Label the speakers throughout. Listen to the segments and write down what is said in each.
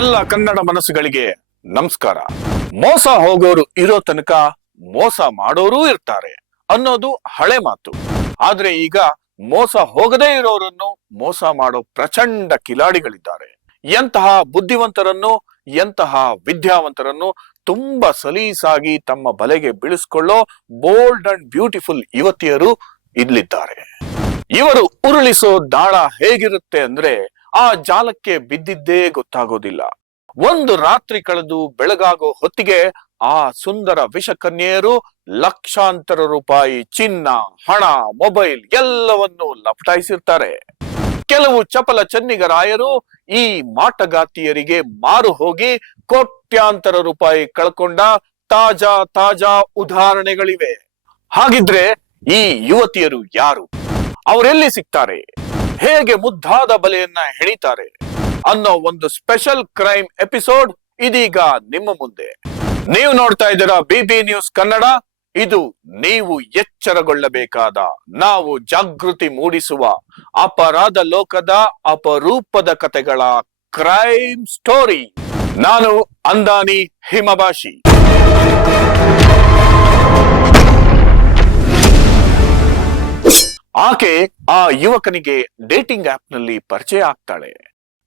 Speaker 1: ಕನ್ನಡ ಮನಸ್ಸುಗಳಿಗೆ ನಮಸ್ಕಾರ. ಮೋಸ ಹೋಗೋರು ಇರೋ ತನಕ ಮೋಸ ಮಾಡೋರೂ ಇರ್ತಾರೆ ಅನ್ನೋದು ಹಳೆ ಮಾತು. ಆದ್ರೆ ಈಗ ಮೋಸ ಹೋಗದೇ ಇರೋರನ್ನು ಮೋಸ ಮಾಡೋ ಪ್ರಚಂಡ ಕಿಲಾಡಿಗಳಿದ್ದಾರೆ. ಎಂತಹ ಬುದ್ಧಿವಂತರನ್ನು, ಎಂತಹ ವಿದ್ಯಾವಂತರನ್ನು ತುಂಬಾ ಸಲೀಸಾಗಿ ತಮ್ಮ ಬಲೆಗೆ ಬೀಳಿಸ್ಕೊಳ್ಳೋ ಬೋಲ್ಡ್ ಅಂಡ್ ಬ್ಯೂಟಿಫುಲ್ ಯುವತಿಯರು ಇಲ್ಲಿದ್ದಾರೆ. ಇವರು ಉರುಳಿಸೋ ದಾಳ ಹೇಗಿರುತ್ತೆ ಅಂದ್ರೆ ಆ ಜಾಲಕ್ಕೆ ಬಿದ್ದಿದ್ದೇ ಗೊತ್ತಾಗೋದಿಲ್ಲ. ಒಂದು ರಾತ್ರಿ ಕಳೆದು ಬೆಳಗಾಗೋ ಹೊತ್ತಿಗೆ ಆ ಸುಂದರ ವಿಷಕನ್ಯೆಯರು ಲಕ್ಷಾಂತರ ರೂಪಾಯಿ, ಚಿನ್ನ, ಹಣ, ಮೊಬೈಲ್ ಎಲ್ಲವನ್ನು ಲಪಟಾಯಿಸಿರ್ತಾರೆ. ಕೆಲವು ಚಪಲ ಚನ್ನಿಗರಾಯರು ಈ ಮಾಟಗಾತಿಯರಿಗೆ ಮಾರು ಹೋಗಿ ಕೋಟ್ಯಾಂತರ ರೂಪಾಯಿ ಕಳ್ಕೊಂಡ ತಾಜಾ ತಾಜಾ ಉದಾಹರಣೆಗಳಿವೆ. ಹಾಗಿದ್ರೆ ಈ ಯುವತಿಯರು ಯಾರು? ಅವರೆಲ್ಲಿ ಸಿಗ್ತಾರೆ? ಹೇಗೆ ಮುದ್ದಾದ ಬಲೆಯನ್ನ ಹೆಣಿತಾರೆ ಅನ್ನೋ ಒಂದು ಸ್ಪೆಷಲ್ ಕ್ರೈಮ್ ಎಪಿಸೋಡ್ ಇದೀಗ ನಿಮ್ಮ ಮುಂದೆ. ನೀವು ನೋಡ್ತಾ ಇದ್ದೀರಾ ಬಿಬಿ ನ್ಯೂಸ್ ಕನ್ನಡ. ಇದು ನೀವು ಎಚ್ಚರಗೊಳ್ಳಬೇಕಾದ, ನಾವು ಜಾಗೃತಿ ಮೂಡಿಸುವ ಅಪರಾಧ ಲೋಕದ ಅಪರೂಪದ ಕತೆಗಳ ಕ್ರೈಮ್ ಸ್ಟೋರಿ. ನಾನು ಅಂದಾನಿ ಹಿಮಭಾಷಿ ಆಕೆ ಆ ಯುವಕನಿಗೆ ಡೇಟಿಂಗ್ ಆಪ್ನಲ್ಲಿ ಪರಿಚಯ ಆಗ್ತಾಳೆ.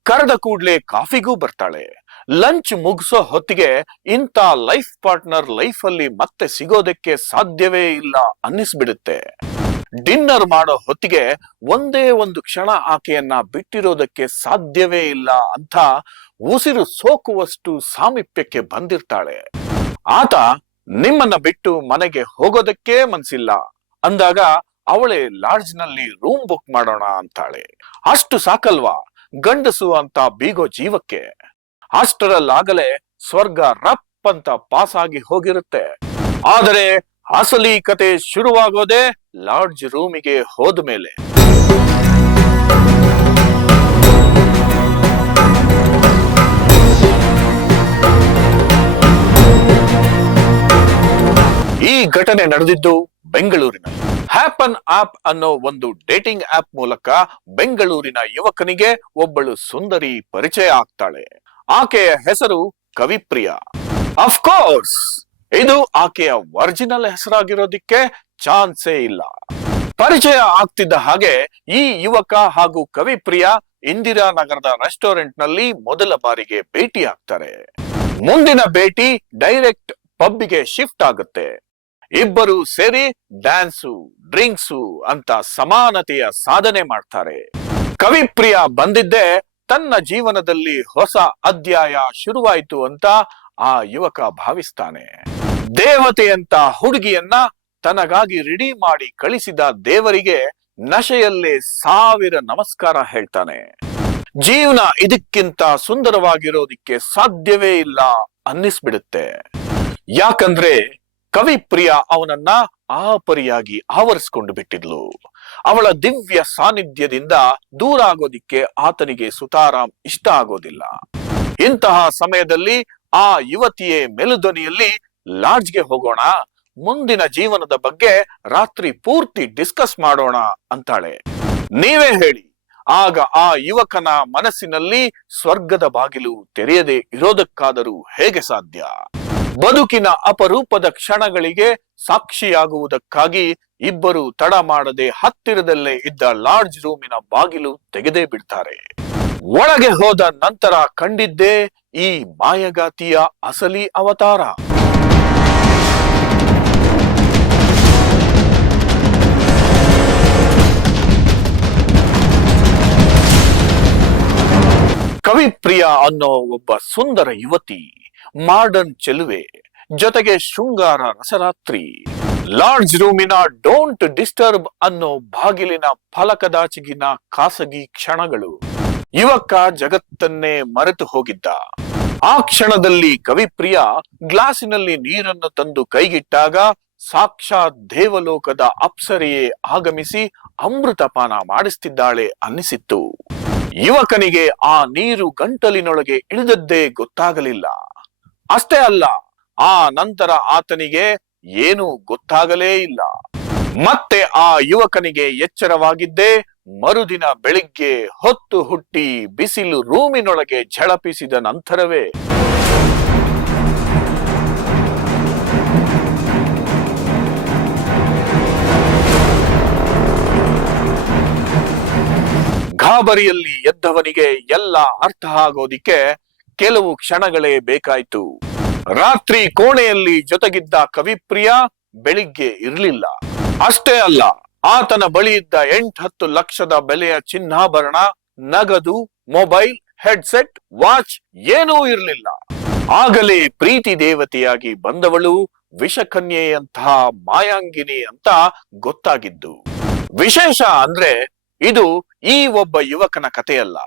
Speaker 1: ಕರೆದ ಕೂಡ್ಲೆ ಕಾಫಿಗೂ ಬರ್ತಾಳೆ. ಲಂಚ್ ಮುಗಿಸೋ ಹೊತ್ತಿಗೆ ಇಂಥ ಲೈಫ್ ಪಾರ್ಟ್ನರ್ ಲೈಫ್ ಅಲ್ಲಿ ಮತ್ತೆ ಸಿಗೋದಕ್ಕೆ ಸಾಧ್ಯವೇ ಇಲ್ಲ ಅನ್ನಿಸ್ಬಿಡುತ್ತೆ. ಡಿನ್ನರ್ ಮಾಡೋ ಹೊತ್ತಿಗೆ ಒಂದೇ ಒಂದು ಕ್ಷಣ ಆಕೆಯನ್ನ ಬಿಟ್ಟಿರೋದಕ್ಕೆ ಸಾಧ್ಯವೇ ಇಲ್ಲ ಅಂತ ಉಸಿರು ಸೋಕುವಷ್ಟು ಸಾಮೀಪ್ಯಕ್ಕೆ ಬಂದಿರ್ತಾಳೆ. ಆತ ನಿಮ್ಮನ್ನ ಬಿಟ್ಟು ಮನೆಗೆ ಹೋಗೋದಕ್ಕೆ ಮನ್ಸಿಲ್ಲ. ಅಂದಾಗ ಅವಳೇ ಲಾಡ್ಜ್ನಲ್ಲಿ ರೂಮ್ ಬುಕ್ ಮಾಡೋಣ ಅಂತಾಳೆ. ಅಷ್ಟು ಸಾಕಲ್ವಾ? ಗಂಡಸು ಅಂತ ಬೀಗೋ ಜೀವಕ್ಕೆ. ಅಷ್ಟರಲ್ಲಾಗಲೇ ಸ್ವರ್ಗ ರಪ್ ಅಂತ ಪಾಸ್ ಆಗಿ ಹೋಗಿರುತ್ತೆ. ಆದರೆ ಅಸಲಿ ಕತೆ ಶುರುವಾಗೋದೇ ಲಾಡ್ಜ್ ರೂಮಿಗೆ ಹೋದ ಮೇಲೆ ಈ ಘಟನೆ ನಡೆದಿದ್ದು ಬೆಂಗಳೂರಿನಲ್ಲಿ. ಹ್ಯಾಪನ್ ಆಪ್ ಅನ್ನೋ ಒಂದು ಡೇಟಿಂಗ್ ಆಪ್ ಮೂಲಕ ಬೆಂಗಳೂರಿನ ಯುವಕನಿಗೆ ಒಬ್ಬಳು ಸುಂದರಿ ಪರಿಚಯ ಆಗ್ತಾಳೆ. ಆಕೆಯ ಹೆಸರು ಕವಿಪ್ರಿಯ. ಅಫ್ಕೋರ್ಸ್ ಇದು ಆಕೆಯ ಒರಿಜಿನಲ್ ಹೆಸರಾಗಿರೋದಿಕ್ಕೆ ಚಾನ್ಸೇ ಇಲ್ಲ. ಪರಿಚಯ ಆಗ್ತಿದ್ದ ಹಾಗೆ ಈ ಯುವಕ ಹಾಗೂ ಕವಿಪ್ರಿಯ ಇಂದಿರಾನಗರದ ರೆಸ್ಟೋರೆಂಟ್ನಲ್ಲಿ ಮೊದಲ ಬಾರಿಗೆ ಭೇಟಿ ಆಗ್ತಾರೆ ಮುಂದಿನ ಭೇಟಿ ಡೈರೆಕ್ಟ್ ಪಬ್ಗೆ ಶಿಫ್ಟ್ ಆಗುತ್ತೆ. ಇಬ್ಬರು ಸೇರಿ ಡ್ಯಾನ್ಸು, ಡ್ರಿಂಕ್ಸು ಅಂತ ಸಮಾನತೆಯ ಸಾಧನೆ ಮಾಡ್ತಾರೆ. ಕವಿಪ್ರಿಯ ಬಂದಿದ್ದೆ ತನ್ನ ಜೀವನದಲ್ಲಿ ಹೊಸ ಅಧ್ಯಾಯ ಶುರುವಾಯಿತು ಅಂತ ಆ ಯುವಕ ಭಾವಿಸ್ತಾನೆ. ದೇವತೆಯಂತ ಹುಡುಗಿಯನ್ನ ತನಗಾಗಿ ರೆಡಿ ಮಾಡಿ ಕಳಿಸಿದ ದೇವರಿಗೆ ನಶೆಯಲ್ಲೇ ಸಾವಿರ ನಮಸ್ಕಾರ ಹೇಳ್ತಾನೆ. ಜೀವನ ಇದಕ್ಕಿಂತ ಸುಂದರವಾಗಿರೋದಿಕ್ಕೆ ಸಾಧ್ಯವೇ ಇಲ್ಲ ಅನ್ನಿಸ್ಬಿಡುತ್ತೆ. ಯಾಕಂದ್ರೆ ಕವಿಪ್ರಿಯ ಅವನನ್ನ ಆಪರಿಯಾಗಿ ಆವರಿಸಿಕೊಂಡು ಬಿಟ್ಟಿದ್ಲು. ಅವಳ ದಿವ್ಯ ಸಾನ್ನಿಧ್ಯದಿಂದ ದೂರ ಆಗೋದಿಕ್ಕೆ ಆತನಿಗೆ ಸುತಾರಾಮ್ ಇಷ್ಟ ಆಗೋದಿಲ್ಲ. ಇಂತಹ ಸಮಯದಲ್ಲಿ ಆ ಯುವತಿಯೇ ಮೆಲುದನಿಯಲ್ಲಿ ಲಾಡ್ಜ್ಗೆ ಹೋಗೋಣ, ಮುಂದಿನ ಜೀವನದ ಬಗ್ಗೆ ರಾತ್ರಿ ಪೂರ್ತಿ ಡಿಸ್ಕಸ್ ಮಾಡೋಣ ಅಂತಾಳೆ. ನೀವೇ ಹೇಳಿ, ಆಗ ಆ ಯುವಕನ ಮನಸ್ಸಿನಲ್ಲಿ ಸ್ವರ್ಗದ ಬಾಗಿಲು ತೆರೆಯದೆ ಇರೋದಕ್ಕಾದರೂ ಹೇಗೆ ಸಾಧ್ಯ? ಬದುಕಿನ ಅಪರೂಪದ ಕ್ಷಣಗಳಿಗೆ ಸಾಕ್ಷಿಯಾಗುವುದಕ್ಕಾಗಿ ಇಬ್ಬರು ತಡ ಮಾಡದೆ ಹತ್ತಿರದಲ್ಲೇ ಇದ್ದ ಲಾಡ್ಜ್ ರೂಮಿನ ಬಾಗಿಲು ತೆಗೆದೇ ಬಿಡ್ತಾರೆ. ಒಳಗೆ ಹೋದ ನಂತರ ಕಂಡಿದ್ದೇ ಈ ಮಾಯಗಾತಿಯ ಅಸಲಿ ಅವತಾರ. ಕವಿಪ್ರಿಯ ಅನ್ನೋ ಒಬ್ಬ ಸುಂದರ ಯುವತಿ. ಮಾಡರ್ನ್ ಚೆಲುವೆ ಜೊತೆಗೆ ಶೃಂಗಾರ ರಸರಾತ್ರಿ. ಲಾಡ್ಜ್ ರೂಮಿನ ಡೋಂಟ್ ಡಿಸ್ಟರ್ಬ್ ಅನ್ನೋ ಬಾಗಿಲಿನ ಫಲಕದಾಚಿಗಿನ ಖಾಸಗಿ ಕ್ಷಣಗಳು. ಯುವಕ ಜಗತ್ತನ್ನೇ ಮರೆತು ಹೋಗಿದ್ದ. ಆ ಕ್ಷಣದಲ್ಲಿ ಕವಿಪ್ರಿಯ ಗ್ಲಾಸಿನಲ್ಲಿ ನೀರನ್ನು ತಂದು ಕೈಗಿಟ್ಟಾಗ ಸಾಕ್ಷಾತ್ ದೇವಲೋಕದ ಅಪ್ಸರೆಯೇ ಆಗಮಿಸಿ ಅಮೃತಪಾನ ಮಾಡಿಸ್ತಿದ್ದಾಳೆ ಅನ್ನಿಸಿತ್ತು. ಯುವಕನಿಗೆ ಆ ನೀರು ಗಂಟಲಿನೊಳಗೆ ಇಳಿದದ್ದೇ ಗೊತ್ತಾಗಲಿಲ್ಲ. ಅಷ್ಟೇ ಅಲ್ಲ, ಆ ನಂತರ ಆತನಿಗೆ ಏನೂ ಗೊತ್ತಾಗಲೇ ಇಲ್ಲ. ಮತ್ತೆ ಆ ಯುವಕನಿಗೆ ಎಚ್ಚರವಾಗಿದ್ದೇ ಮರುದಿನ ಬೆಳಿಗ್ಗೆ ಹೊತ್ತು ಹುಟ್ಟಿ ಬಿಸಿಲು ರೂಮಿನೊಳಗೆ ಝಳಪಿಸಿದ ನಂತರವೇ ಗಾಬರಿಯಲ್ಲಿ ಎದ್ದವನಿಗೆ ಎಲ್ಲ ಅರ್ಥ ಆಗೋದಿಕ್ಕೆ ಕೆಲವು ಕ್ಷಣಗಳೇ ಬೇಕಾಯ್ತು. ರಾತ್ರಿ ಕೋಣೆಯಲ್ಲಿ ಜೊತೆಗಿದ್ದ ಕವಿಪ್ರಿಯ ಬೆಳಿಗ್ಗೆ ಇರಲಿಲ್ಲ. ಅಷ್ಟೇ ಅಲ್ಲ, ಆತನ ಬಳಿ ಇದ್ದ ಎಂಟತ್ತು ಲಕ್ಷದ ಬೆಲೆಯ ಚಿನ್ನಾಭರಣ, ನಗದು, ಮೊಬೈಲ್, ಹೆಡ್ಸೆಟ್, ವಾಚ್ ಏನೂ ಇರಲಿಲ್ಲ. ಆಗಲೇ ಪ್ರೀತಿ ದೇವತೆಯಾಗಿ ಬಂದವಳು ವಿಷಕನ್ಯೆಯಂತಹ ಮಾಯಾಂಗಿನಿ ಅಂತ ಗೊತ್ತಾಗಿದ್ದು. ವಿಶೇಷ ಅಂದ್ರೆ ಇದು ಈ ಒಬ್ಬ ಯುವಕನ ಕಥೆಯಲ್ಲ.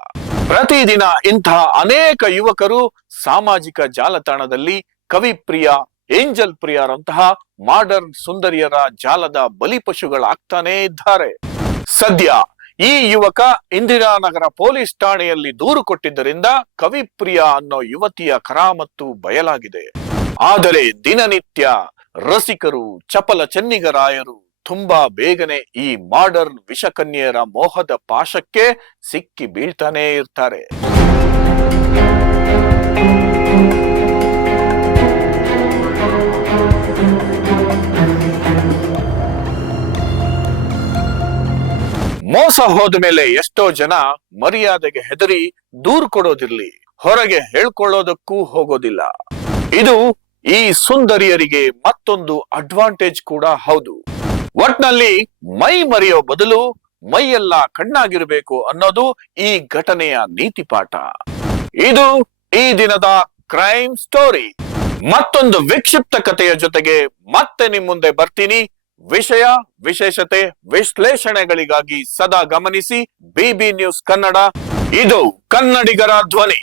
Speaker 1: ಪ್ರತಿದಿನ ಇಂತಹ ಅನೇಕ ಯುವಕರು ಸಾಮಾಜಿಕ ಜಾಲತಾಣದಲ್ಲಿ ಕವಿಪ್ರಿಯ ಏಂಜಲ್ ಪ್ರಿಯರಂತಹ ಮಾಡರ್ನ್ ಸುಂದರಿಯರ ಜಾಲದ ಬಲಿಪಶುಗಳಾಗ್ತಾನೇ ಇದ್ದಾರೆ. ಸದ್ಯ ಈ ಯುವಕ ಇಂದಿರಾನಗರ ಪೊಲೀಸ್ ಠಾಣೆಯಲ್ಲಿ ದೂರು ಕೊಟ್ಟಿದ್ದರಿಂದ ಕವಿಪ್ರಿಯ ಅನ್ನೋ ಯುವತಿಯ ಕರಾಮತ್ತು ಬಯಲಾಗಿದೆ. ಆದರೆ ದಿನನಿತ್ಯ ರಸಿಕರು, ಚಪಲ ಚೆನ್ನಿಗರಾಯರು ತುಂಬಾ ಬೇಗನೆ ಈ ಮಾಡರ್ನ್ ವಿಷಕನ್ಯೆಯರ ಮೋಹದ ಪಾಶಕ್ಕೆ ಸಿಕ್ಕಿ ಬೀಳ್ತಾನೇ ಇರ್ತಾರೆ. ಮೋಸ ಹೋದ ಮೇಲೆ ಎಷ್ಟೋ ಜನ ಮರ್ಯಾದೆಗೆ ಹೆದರಿ ದೂರ್ ಕೊಡೋದಿರ್ಲಿ, ಹೊರಗೆ ಹೇಳ್ಕೊಳ್ಳೋದಕ್ಕೂ ಹೋಗೋದಿಲ್ಲ. ಇದು ಈ ಸುಂದರಿಯರಿಗೆ ಮತ್ತೊಂದು ಅಡ್ವಾಂಟೇಜ್ ಕೂಡ ಹೌದು. ಒಟ್ನಲ್ಲಿ ಮೈ ಮರೆಯೋ ಬದಲು ಮೈಯೆಲ್ಲ ಕಣ್ಣಾಗಿರಬೇಕು ಅನ್ನೋದು ಈ ಘಟನೆಯ ನೀತಿ ಪಾಠ ಇದು ಈ ದಿನದ ಕ್ರೈಮ್ ಸ್ಟೋರಿ ಮತ್ತೊಂದು ವಿಕ್ಷಿಪ್ತ ಕಥೆಯ ಜೊತೆಗೆ ಮತ್ತೆ ನಿಮ್ ಮುಂದೆ ಬರ್ತೀನಿ. ವಿಷಯ, ವಿಶೇಷತೆ, ವಿಶ್ಲೇಷಣೆಗಳಿಗಾಗಿ ಸದಾ ಗಮನಿಸಿ ಬಿಬಿ ನ್ಯೂಸ್ ಕನ್ನಡ. ಇದು ಕನ್ನಡಿಗರ ಧ್ವನಿ.